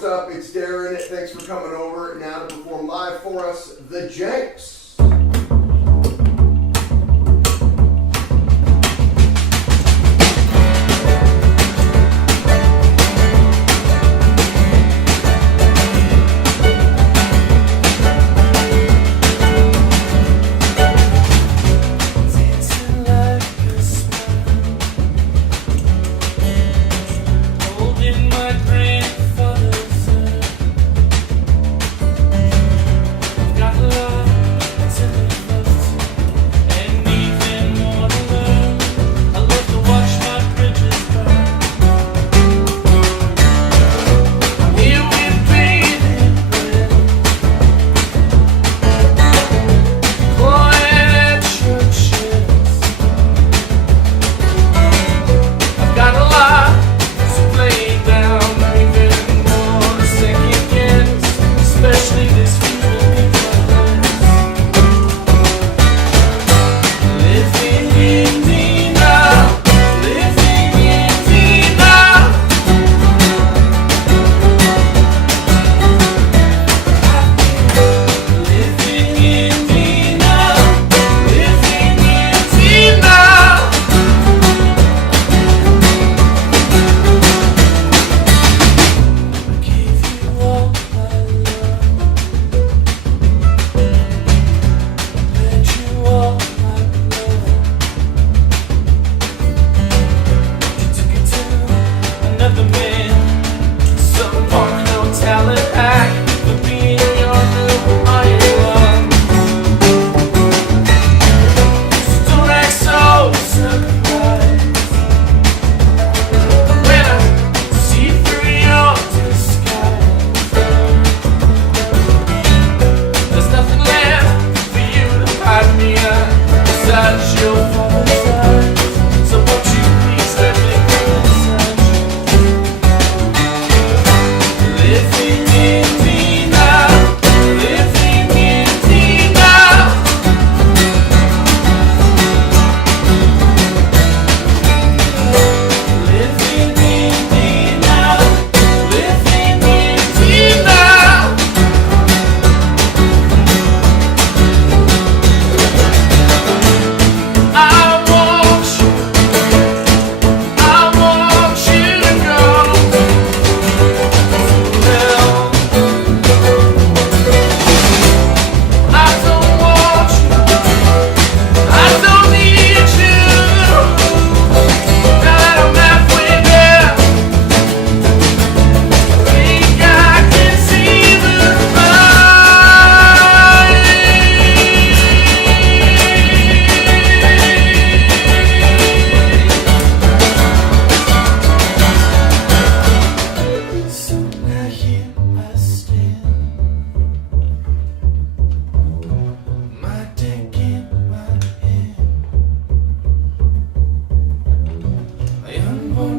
what's up? It's Darren. Thanks for coming over. Now to perform live for us, the Janks.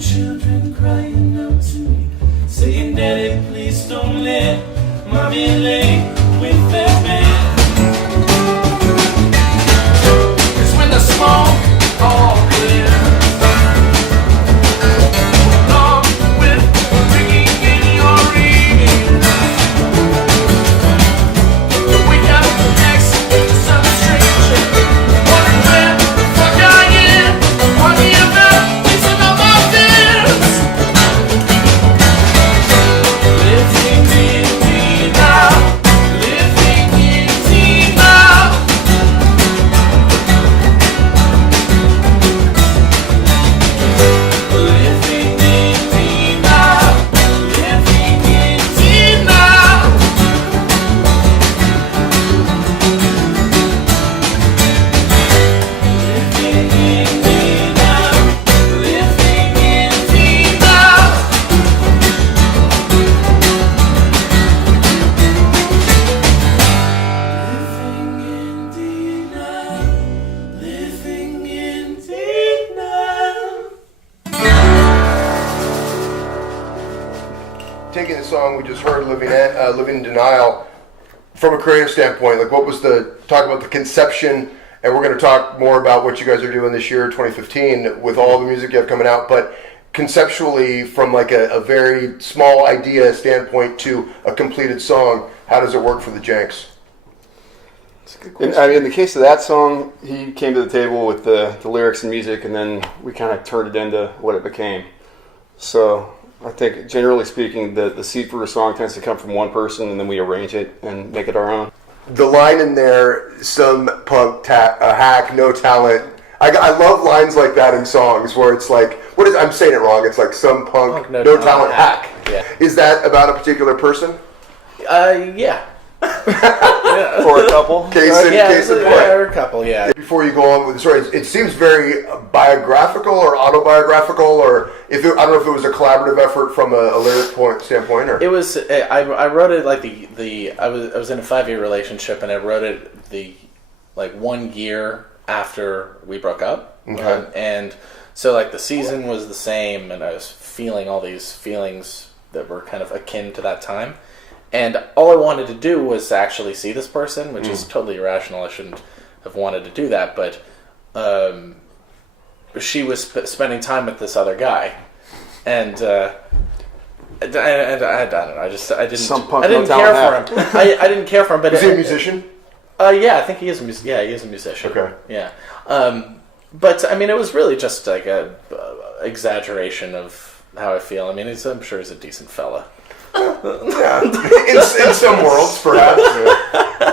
Children crying out to me, saying, Daddy, please don't let Mommy lay with that man. 'Cause when the smoke all clears, along with ringing in your ears, you wake up next to some stranger, wondering where the fuck I am, talking about fixing all my fears. Living in me now, living in me now. Living in me now, living in me now. Living in me now, living in me now. Living in thee now, living in thee now. Taking the song we just heard, Living in Denial, from a creative standpoint, like what was talk about the conception, and we're going to talk more about what you guys are doing this year, 2015, with all the music you have coming out, but conceptually from like a very small idea standpoint to a completed song, how does it work for the Janks? In the case of that song, he came to the table with the lyrics and music, and then we kind of turned it into what it became. So I think, generally speaking, the seed for a song tends to come from one person, and then we arrange it and make it our own. The line in there, some punk hack, no talent. I love lines like that in songs where it's like, I'm saying it wrong. It's like some punk no talent hack. Yeah. Is that about a particular person? Yeah. For a couple. Case in point. Or a couple, yeah. Before you go on with the story, it seems very biographical or autobiographical, or I don't know if it was a collaborative effort from a lyric standpoint, or it was. I wrote it like I was in a 5-year relationship, and I wrote it 1 year after we broke up, and so like the season was the same, and I was feeling all these feelings that were kind of akin to that time. And all I wanted to do was actually see this person, which is totally irrational. I shouldn't have wanted to do that, but she was spending time with this other guy, and I don't know. I didn't care for him. I didn't care for him. But is he a musician? Yeah, I think he is. Yeah, he is a musician. Okay. Yeah, but I mean, it was really just like a exaggeration of how I feel. I mean, I'm sure he's a decent fella. Yeah, in some worlds, perhaps,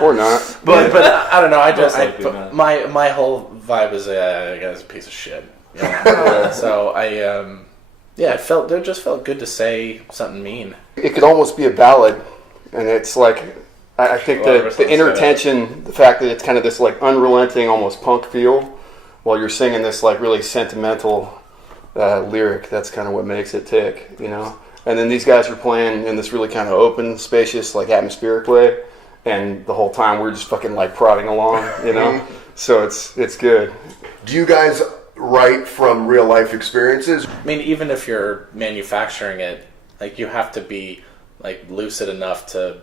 or not. But I don't know. My whole vibe is that guy's a piece of shit. Yeah. So it just felt good to say something mean. It could almost be a ballad, and it's like I think the inner tension, the fact that it's kind of this like unrelenting, almost punk feel, while you're singing this like really sentimental lyric. That's kind of what makes it tick, you know. And then these guys are playing in this really kind of open, spacious, like atmospheric way, and the whole time we're just fucking like prodding along, you know. So it's good. Do you guys write from real life experiences? I mean, even if you're manufacturing it, like you have to be like lucid enough to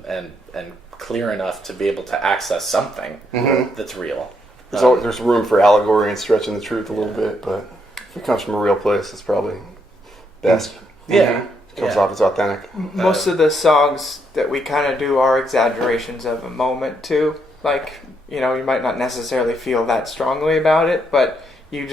and clear enough to be able to access something that's real. There's room for allegory and stretching the truth a little bit, but if it comes from a real place, it's probably best. Yeah. Comes off as authentic. Most of the songs that we kind of do are exaggerations of a moment too. Like, you know, you might not necessarily feel that strongly about it, but you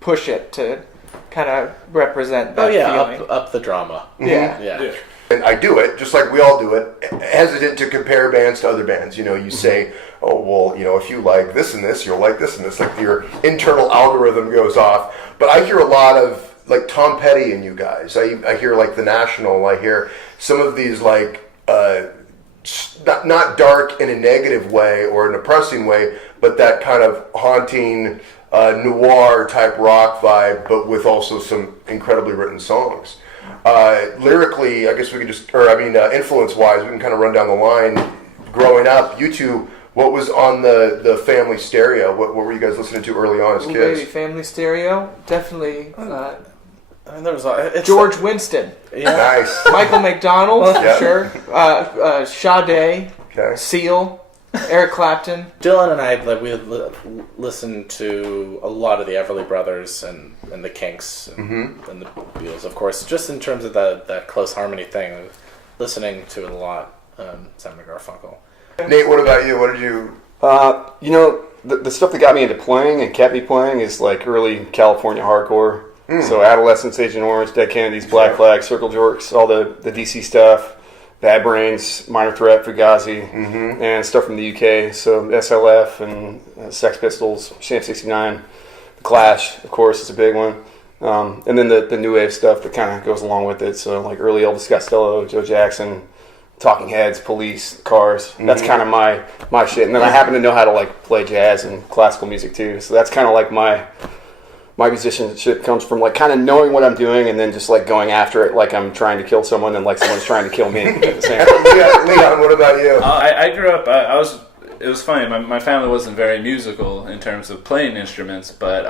push it to kind of represent that feeling. Up the drama. Yeah. And I do it, just like we all do it, hesitant to compare bands to other bands. You know, you say, oh, well, you know, if you like this and this, you'll like this and this. Like your internal algorithm goes off. But I hear a lot of like Tom Petty and you guys. I hear like The National. I hear some of these like not dark in a negative way or an oppressing way, but that kind of haunting noir type rock vibe, but with also some incredibly written songs. Lyrically, I guess we could influence wise, we can kind of run down the line. Growing up, you two, what was on the family stereo? What were you guys listening to early on as kids? Baby, family stereo, definitely. There was George Winston. Yeah. Nice. Michael McDonald, Yeah. sure. Sade, Okay. Seal, Eric Clapton. Dylan and I, like, we listened to a lot of the Everly Brothers and the Kinks and the Beatles, of course. Just in terms of that close harmony thing, listening to it a lot. Simon & Garfunkel. Nate, what about you? What did you? You know, the stuff that got me into playing and kept me playing is like early California hardcore. So Adolescence, Agent Orange, Dead Kennedys, Black Flag, Circle Jerks, all the DC stuff, Bad Brains, Minor Threat, Fugazi, and stuff from the UK. So SLF and Sex Pistols, Sham 69, The Clash, of course, is a big one. And then the new wave stuff that kind of goes along with it. So like early Elvis Costello, Joe Jackson, Talking Heads, Police, Cars. That's kind of my shit. And then I happen to know how to like play jazz and classical music too. So that's kind of like my musicianship comes from like kind of knowing what I'm doing and then just like going after it like I'm trying to kill someone and like someone's trying to kill me at the same time. Leon, what about you? I grew up. I was it was funny. My family wasn't very musical in terms of playing instruments, but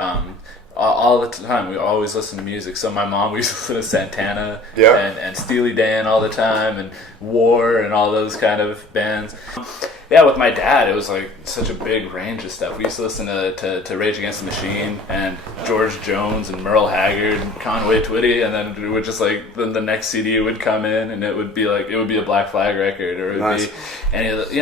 all the time we always listened to music. So my mom, we used to listen to Santana and Steely Dan all the time, and War and all those kind of bands. Yeah, with my dad, it was like such a big range of stuff. We used to listen to Rage Against the Machine and George Jones and Merle Haggard and Conway Twitty, and then we would just like the next CD would come in and it would be a Black Flag record, or it would be any of the,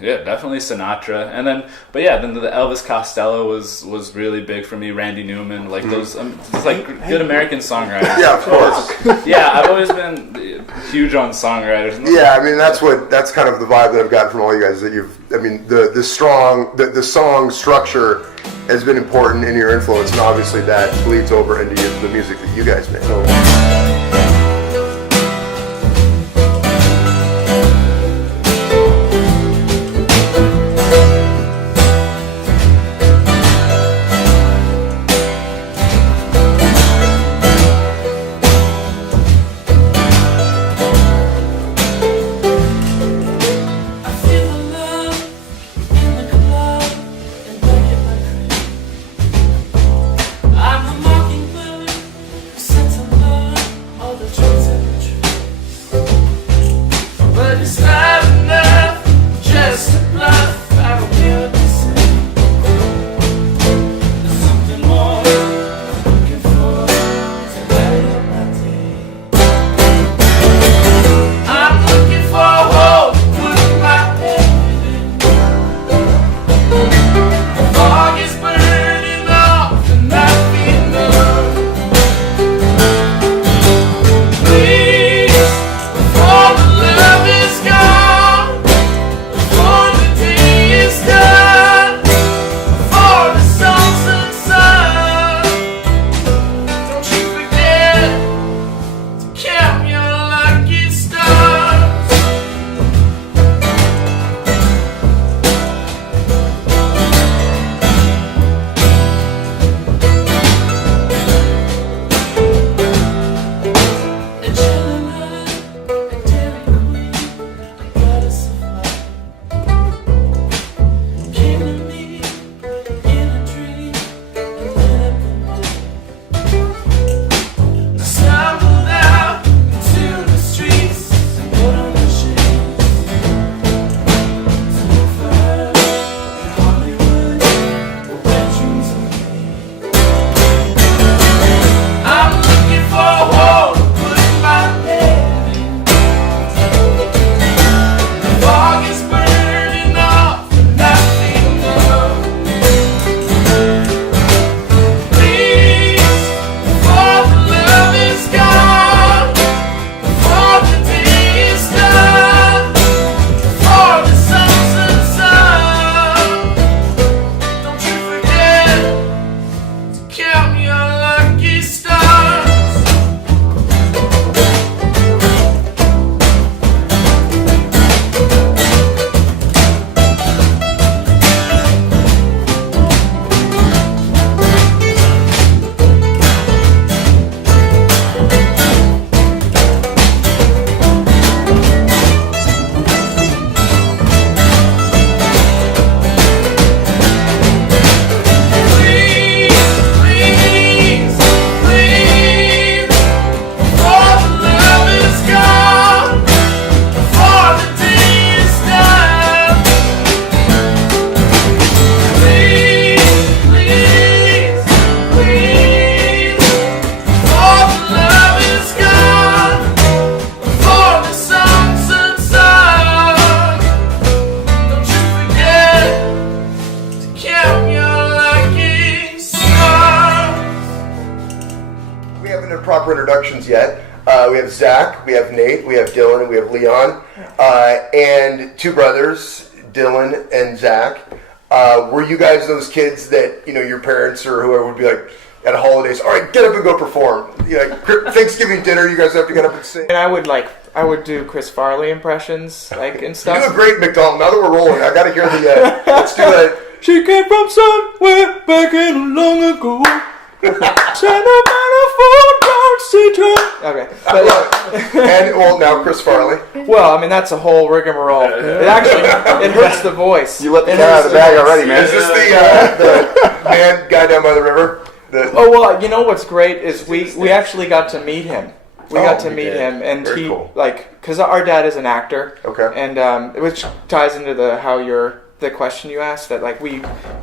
yeah, definitely Sinatra, and then the Elvis Costello was really big for me. Randy Newman, like those, it's like good American songwriters. Yeah, of course. Yeah, I've always been huge on songwriters. Yeah, I mean that's kind of the vibe that I've gotten from all you guys. The song structure has been important in your influence, and obviously that bleeds over into the music that you guys make. proper introductions yet. We have Zach, we have Nate, we have Dylan, and we have Leon. And two brothers, Dylan and Zach. Were you guys those kids that, you know, your parents or whoever would be like, at holidays, all right, get up and go perform. You know, like Thanksgiving dinner, you guys have to get up and sing. And I would do Chris Farley impressions, like, and stuff. You do a great, McDonald. Now that we're rolling, I got to hear the, let's do that. She came from somewhere back in long ago. Sentimental phone call, Satan. Okay, but And well, now Chris Farley. well, I mean that's a whole rigmarole. It actually it hurts the voice. You let the It cat out hurts of the bag already, man. Is this the man guy down by the river? Oh well, you know what's great is we actually got to meet him. We got to we meet did. him, and Very he cool. because our dad is an actor. Okay. And which ties into the question you asked that like we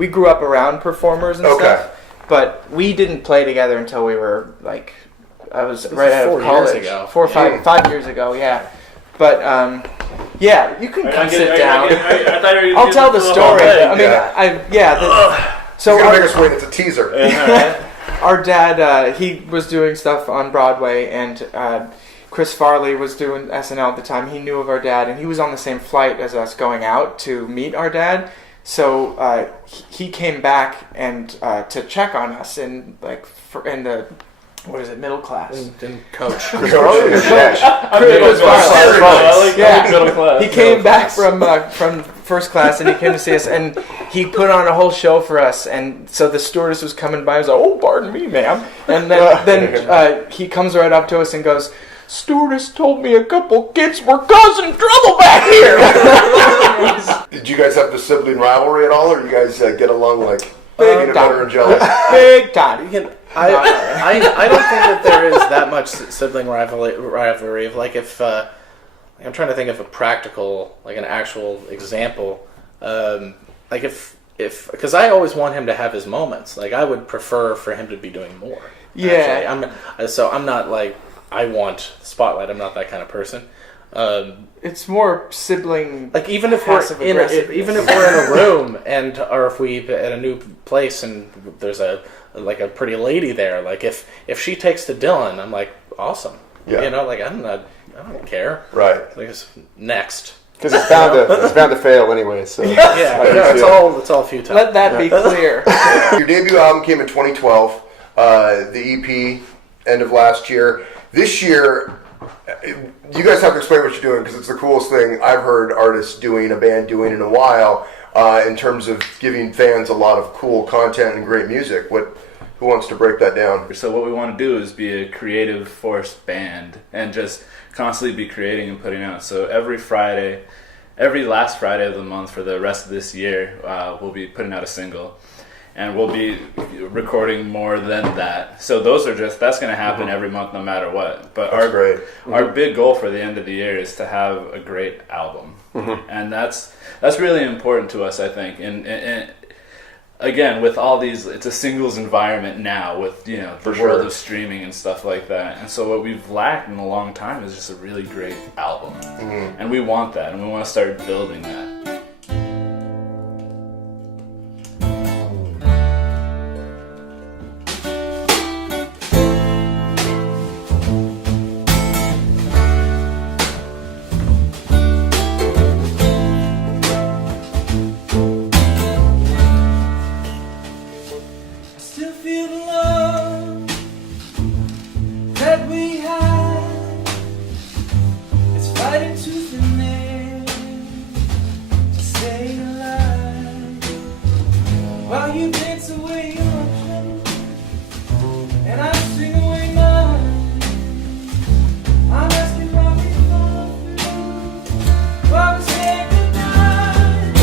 grew up around performers and Okay. stuff, but we didn't play together until we were like I was right out 4 of years college. ago. 4 or 5 years ago, yeah. But yeah, you can come sit down. I'll tell the story. I mean, so He's gonna make us wait. It's a teaser. our dad, he was doing stuff on Broadway, and Chris Farley was doing SNL at the time. He knew of our dad, and he was on the same flight as us going out to meet our dad. So he came back and to check on us in the what is it, middle class? Didn't coach. Chris Farley. Yeah. He came back from first class, and he came to see us, and he put on a whole show for us. And so the stewardess was coming by, and was like, "Oh, pardon me, ma'am." And then he comes right up to us and goes, "Stewardess told me a couple kids were causing trouble back here." Did you guys have the sibling rivalry at all, or you guys get along like Big peanut time. butter and jelly? Big time. I don't think that there is that much sibling rivalry. Like if I'm trying to think of a practical, like an actual example. Like if because I always want him to have his moments. Like I would prefer for him to be doing more. Yeah. Actually. I'm not like I want spotlight. I'm not that kind of person. It's more sibling. Like even if we're in a room or if we at a new place and there's a pretty lady there, like if she takes to Dylan, I'm like awesome. Yeah. You know, like I don't care. Right. Like it's next. Because it's bound to fail anyway. So Yeah, it's all futile. Let that be clear. Your debut album came in 2012. The EP end of last year. This year, you guys have to explain what you're doing because it's the coolest thing I've heard artists doing, a band doing in a while, in terms of giving fans a lot of cool content and great music. Who wants to break that down? So what we want to do is be a creative force band and just constantly be creating and putting out. So every last Friday of the month for the rest of this year, we'll be putting out a single. And we'll be recording more than that. So that's going to happen every month no matter what. But our big goal for the end of the year is to have a great album. And that's really important to us, I think. And again, with all these, it's a singles environment now with, the world of streaming and stuff like that. And so what we've lacked in a long time is just a really great album. And we want that, and we want to start building that. Still feel the love that we had. It's fighting tooth and nail to stay alive. While you dance away your troubles and I sing away mine, I'm asking why we fall through, why we say goodnight.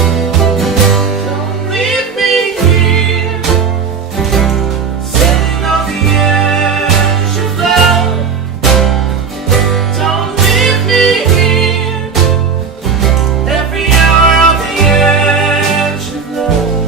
Don't leave me here, sitting on the edge of love. Don't leave me here, every hour on the edge of love.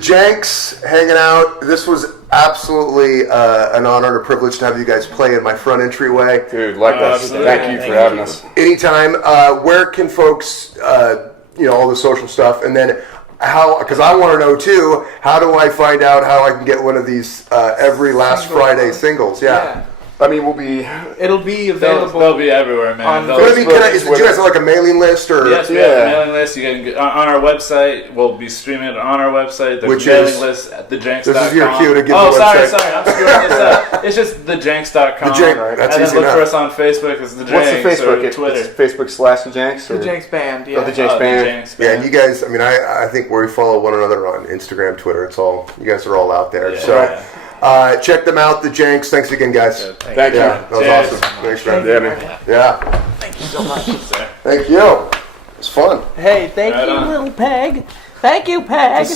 Janks hanging out. This was absolutely an honor and a privilege to have you guys play in my front entryway. Dude, likewise. absolutely. Thank you for having us. Anytime. Where can folks, all the social stuff, and then how? Because I want to know too. How do I find out how I can get one of these every last Friday singles? Yeah. I mean, we'll be. It'll be available. They'll be everywhere, man. On They'll- But I mean, do you guys have like a mailing list or? Yes, we have a mailing list. You can get on our website. We'll be streaming it on our website. There's Which a mailing is- list at thejanks.com. This is your cue to give Oh, the sorry, website. I'm screwing this up. It's just thejanks.com. The Jank- that's and easy then look for enough. us on Facebook. It's the What's the Janks Facebook? or It's Twitter. Facebook / the Janks? The or- Janks Band, Oh, the yeah. Janks The Band. Janks Yeah, Band. and you guys. I mean, I think we follow one another on Instagram, Twitter. It's all you guys are all out there. Yeah. So. Check them out, the Janks. Thanks again, guys. Thank you. Yeah, that was Cheers. awesome. Thanks, friend. Yeah, man. Yeah. Thank you so much. Thank you. It's fun. Hey, thank Right you, on. little peg. Thank you, Peg.